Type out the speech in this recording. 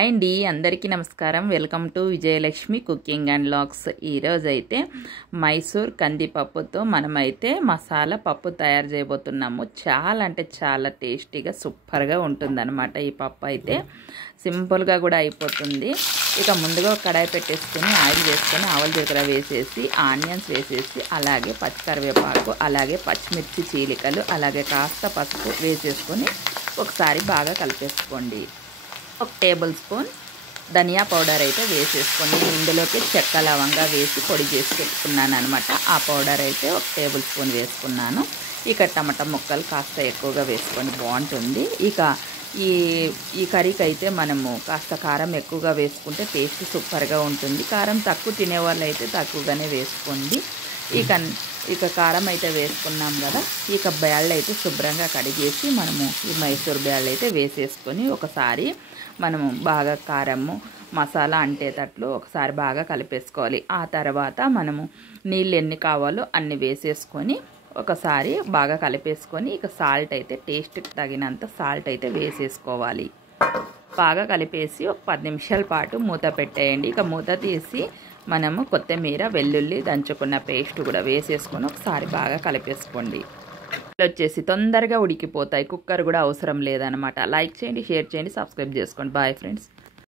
అండి అందరికీ నమస్కారం. Welcome to Vijayalakshmi cooking and vlogs. ఈరోజైతే మైసూర్ కందిపప్పుతో మనమైతే మసాలా పప్పు తయారు చేయబోతున్నాము. చాలా అంటే చాలా టేస్టీగా సూపర్గా ఉంటుందన్నమాట. ఈ పప్పు అయితే సింపుల్గా కూడా అయిపోతుంది. ఇక ముందుగా కడాయి పెట్టేసుకొని ఆయిల్ వేసుకొని ఆవల జీలకర్ర వేసేసి ఆనియన్స్ వేసేసి అలాగే పచ్చికరివేపాకు అలాగే పచ్చిమిర్చి చీలికలు అలాగే కాస్త పసుపు వేసేసుకొని ఒకసారి బాగా కలిపేసుకోండి. 1 టేబుల్ స్పూన్ ధనియా పౌడర్ అయితే వేసేసుకొని ఇందులోకి చెక్క లవంగా వేసి పొడి చేసి పెట్టుకున్నాను అనమాట. ఆ పౌడర్ అయితే 1 టేబుల్ స్పూన్ వేసుకున్నాను. ఇక టమాటా ముక్కలు కాస్త ఎక్కువగా వేసుకొని బాగుంటుంది. ఇక ఈ కర్రీకి అయితే మనము కాస్త కారం ఎక్కువగా వేసుకుంటే టేస్ట్ సూపర్గా ఉంటుంది. కారం తక్కువ తినేవాళ్ళు అయితే తక్కువగానే వేసుకోండి. ఇక కారం అయితే వేసుకున్నాం కదా. ఇక బ్యాళ్ళు అయితే శుభ్రంగా కడిగేసి మనము ఈ మైసూర్ బ్యాళ్ళు అయితే వేసేసుకొని ఒకసారి మనము బాగా కారము మసాలా అంటేటట్లు ఒకసారి బాగా కలిపేసుకోవాలి. ఆ తర్వాత మనము నీళ్ళు ఎన్ని కావాలో అన్ని వేసేసుకొని ఒకసారి బాగా కలిపేసుకొని ఇక సాల్ట్ అయితే టేస్ట్కి తగినంత సాల్ట్ అయితే వేసేసుకోవాలి. బాగా కలిపేసి ఒక 10 నిమిషాల పాటు మూత పెట్టేయండి. ఇక మూత తీసి మనము కొత్తిమీర వెల్లుల్లి దంచుకున్న పేస్ట్ కూడా వేసేసుకొని ఒకసారి బాగా కలిపేసుకోండి. వచ్చేసి తొందరగా ఉడికిపోతాయి. కుక్కర్ కూడా అవసరం లేదనమాట. లైక్ చేయండి, షేర్ చేయండి, సబ్స్క్రైబ్ చేసుకోండి. Bye friends.